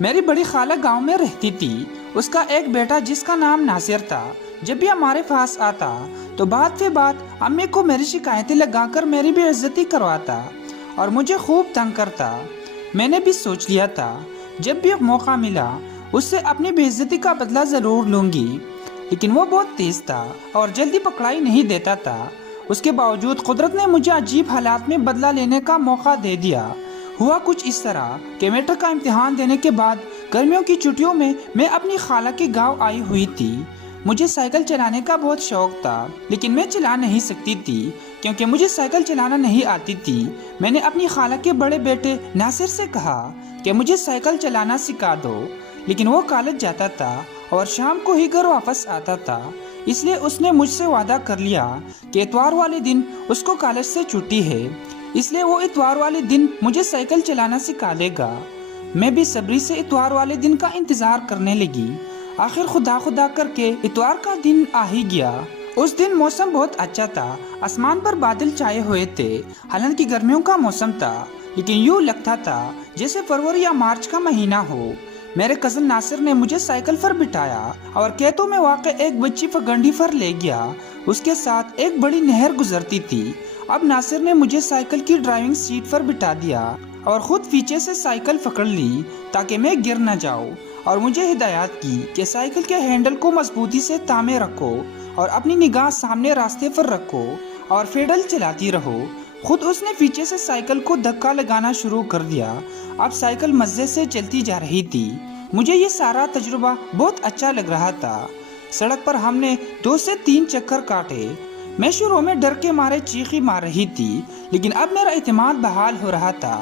میری بڑی خالہ گاؤں میں رہتی تھی. اس کا ایک بیٹا جس کا نام ناصر تھا جب بھی ہمارے پاس آتا تو بات پہ بات امی کو میری شکایتیں لگا کر میری بے عزتی کرواتا اور مجھے خوب تنگ کرتا. میں نے بھی سوچ لیا تھا جب بھی موقع ملا اس سے اپنی بے عزتی کا بدلہ ضرور لوں گی، لیکن وہ بہت تیز تھا اور جلدی پکڑائی نہیں دیتا تھا. اس کے باوجود قدرت نے مجھے عجیب حالات میں بدلہ لینے کا موقع دے دیا. ہوا کچھ اس طرح کہ میٹرک کا امتحان دینے کے بعد گرمیوں کی چھٹیوں میں میں اپنی خالہ کے گاؤں آئی ہوئی تھی. مجھے سائیکل چلانے کا بہت شوق تھا لیکن میں چلا نہیں سکتی تھی کیونکہ مجھے سائیکل چلانا نہیں آتی تھی. میں نے اپنی خالہ کے بڑے بیٹے ناصر سے کہا کہ مجھے سائیکل چلانا سکھا دو، لیکن وہ کالج جاتا تھا اور شام کو ہی گھر واپس آتا تھا. اس لیے اس نے مجھ سے وعدہ کر لیا کہ اتوار والے دن اس کو کالج سے چھٹی ہے، اس لیے وہ اتوار والے دن مجھے سائیکل چلانا سکھا دے گا. میں بھی صبری سے اتوار والے دن کا انتظار کرنے لگی. آخر خدا خدا کر کے اتوار کا دن آ ہی گیا. اس دن موسم بہت اچھا تھا، آسمان پر بادل چھائے ہوئے تھے. حالانکہ گرمیوں کا موسم تھا لیکن یوں لگتا تھا جیسے فروری یا مارچ کا مہینہ ہو. میرے کزن ناصر نے مجھے سائیکل پر بٹھایا اور کھیتوں میں واقع ایک بچی پگڈنڈی پر لے گیا. اس کے ساتھ ایک بڑی نہر گزرتی تھی. اب ناصر نے مجھے سائیکل کی ڈرائیونگ سیٹ پر بٹھا دیا اور خود پیچھے سے سائیکل پکڑ لی تاکہ میں گر نہ جاؤں، اور مجھے ہدایت کی کہ سائیکل کے ہینڈل کو مضبوطی سے تھامے رکھو اور اپنی نگاہ سامنے راستے پر رکھو اور پیڈل چلاتی رہو. خود اس نے پیچھے سے سائیکل کو دھکا لگانا شروع کر دیا. اب سائیکل مزے سے چلتی جا رہی تھی. مجھے یہ سارا تجربہ بہت اچھا لگ رہا تھا. سڑک پر ہم نے 2 سے 3 چکر کاٹے. میں شروع میں ڈر کے مارے چیخی مار رہی تھی لیکن اب میرا اعتماد بحال ہو رہا تھا.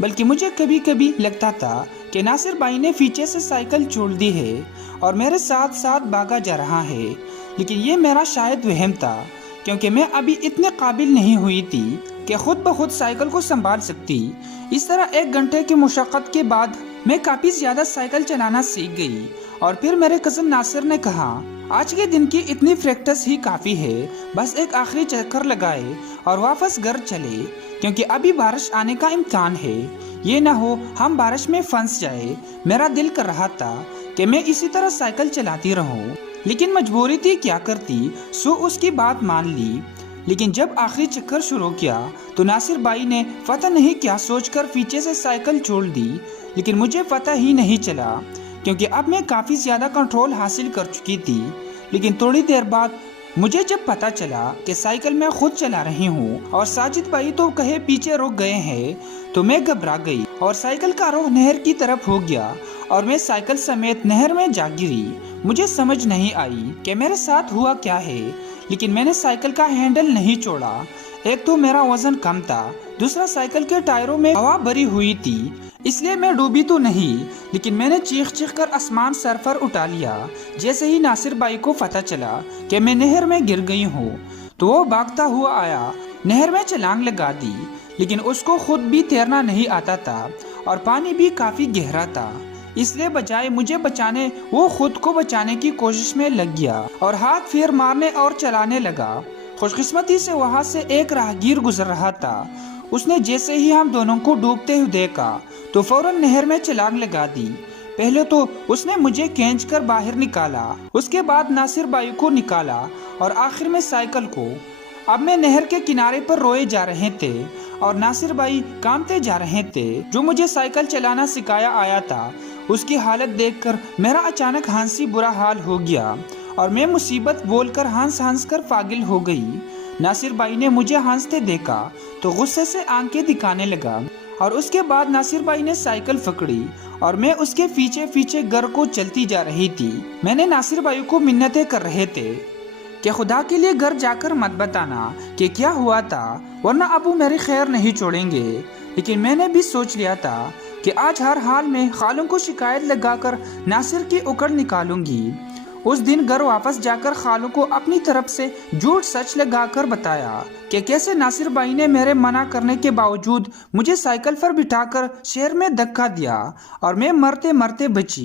بلکہ مجھے کبھی کبھی لگتا تھا کہ ناصر بھائی نے پیچھے سے سائیکل چھوڑ دی ہے اور میرے ساتھ ساتھ بھاگا جا رہا ہے. لیکن یہ میرا شاید وہم تھا کیونکہ میں ابھی اتنے قابل نہیں ہوئی تھی کہ خود بخود سائیکل کو سنبھال سکتی. اس طرح 1 گھنٹے کی مشقت کے بعد میں کافی زیادہ سائیکل چلانا سیکھ گئی. اور پھر میرے کزن ناصر نے کہا آج کے دن کی اتنی پریکٹس ہی کافی ہے، بس ایک آخری چکر لگائے اور واپس گھر چلے کیونکہ ابھی بارش آنے کا امکان ہے. یہ نہ ہو ہم بارش میں پھنس جائے. میرا دل کر رہا تھا کہ میں اسی طرح سائیکل چلاتی رہوں لیکن مجبوری تھی، کیا کرتی. سو اس کی بات مان لی. لیکن جب آخری چکر شروع کیا تو ناصر بھائی نے پتہ نہیں کیا سوچ کر پیچھے سے سائیکل چھوڑ دی. لیکن مجھے پتہ ہی نہیں چلا کیونکہ اب میں کافی زیادہ کنٹرول حاصل کر چکی تھی. لیکن تھوڑی دیر بعد مجھے جب پتہ چلا کہ سائیکل میں خود چلا رہی ہوں اور ساجد بھائی تو کہے پیچھے رک گئے ہیں تو میں گھبرا گئی اور سائیکل کا رخ نہر کی طرف ہو گیا اور میں سائیکل سمیت نہر میں جا گری. مجھے سمجھ نہیں آئی کہ میرے ساتھ ہوا کیا ہے، لیکن میں نے سائیکل کا ہینڈل نہیں چھوڑا. ایک تو میرا وزن کم تھا، دوسرا سائیکل کے ٹائروں میں ہوا بھری ہوئی تھی، اس لیے میں ڈوبی تو نہیں لیکن میں نے چیخ چیخ کر آسمان سر پر اٹھا لیا. جیسے ہی ناصر بھائی کو پتہ چلا کہ میں نہر میں گر گئی ہوں تو وہ بھاگتا ہوا آیا، نہر میں چھلانگ لگا دی. لیکن اس کو خود بھی تیرنا نہیں آتا تھا اور پانی بھی کافی گہرا تھا، اس لیے بجائے مجھے بچانے وہ خود کو بچانے کی کوشش میں لگ گیا اور ہاتھ پھیر مارنے اور چلانے لگا. خوش قسمتی سے وہاں سے ایک راہگیر گزر رہا تھا. اس نے جیسے ہی ہم دونوں کو ڈوبتے ہوئے دیکھا تو فوراً نہر میں چھلانگ لگا دی. پہلے تو اس نے مجھے کھینچ کر باہر نکالا، اس کے بعد ناصر بھائی کو نکالا اور آخر میں سائیکل کو. اب میں نہر کے کنارے پر روئے جا رہے تھے اور ناصر بھائی کامتے جا رہے تھے جو مجھے سائیکل چلانا سکھایا آیا تھا. اس کی حالت دیکھ کر میرا اچانک ہنسی برا حال ہو گیا اور میں مصیبت بول کر ہنس ہنس کر پاگل ہو گئی. ناصر بھائی نے مجھے ہنستے دیکھا تو غصے سے آنکھیں دکھانے لگا اور اس کے بعد ناصر بھائی نے سائیکل پکڑی اور میں اس کے پیچھے پیچھے گھر کو چلتی جا رہی تھی. میں نے ناصر بھائی کو منتیں کر رہے تھے کہ خدا کے لیے گھر جا کر مت بتانا کہ کیا ہوا تھا ورنہ ابو میری خیر نہیں چھوڑیں گے. لیکن میں نے بھی سوچ لیا تھا کہ آج ہر حال میں خالوں کو شکایت لگا کر ناصر کی اکڑ نکالوں گی. اس دن گھر واپس جا کر خالوں کو اپنی طرف سے جھوٹ سچ لگا کر بتایا کہ کیسے ناصر بھائی نے میرے منع کرنے کے باوجود مجھے سائیکل پر بٹھا کر شہر میں دھکا دیا اور میں مرتے مرتے بچی.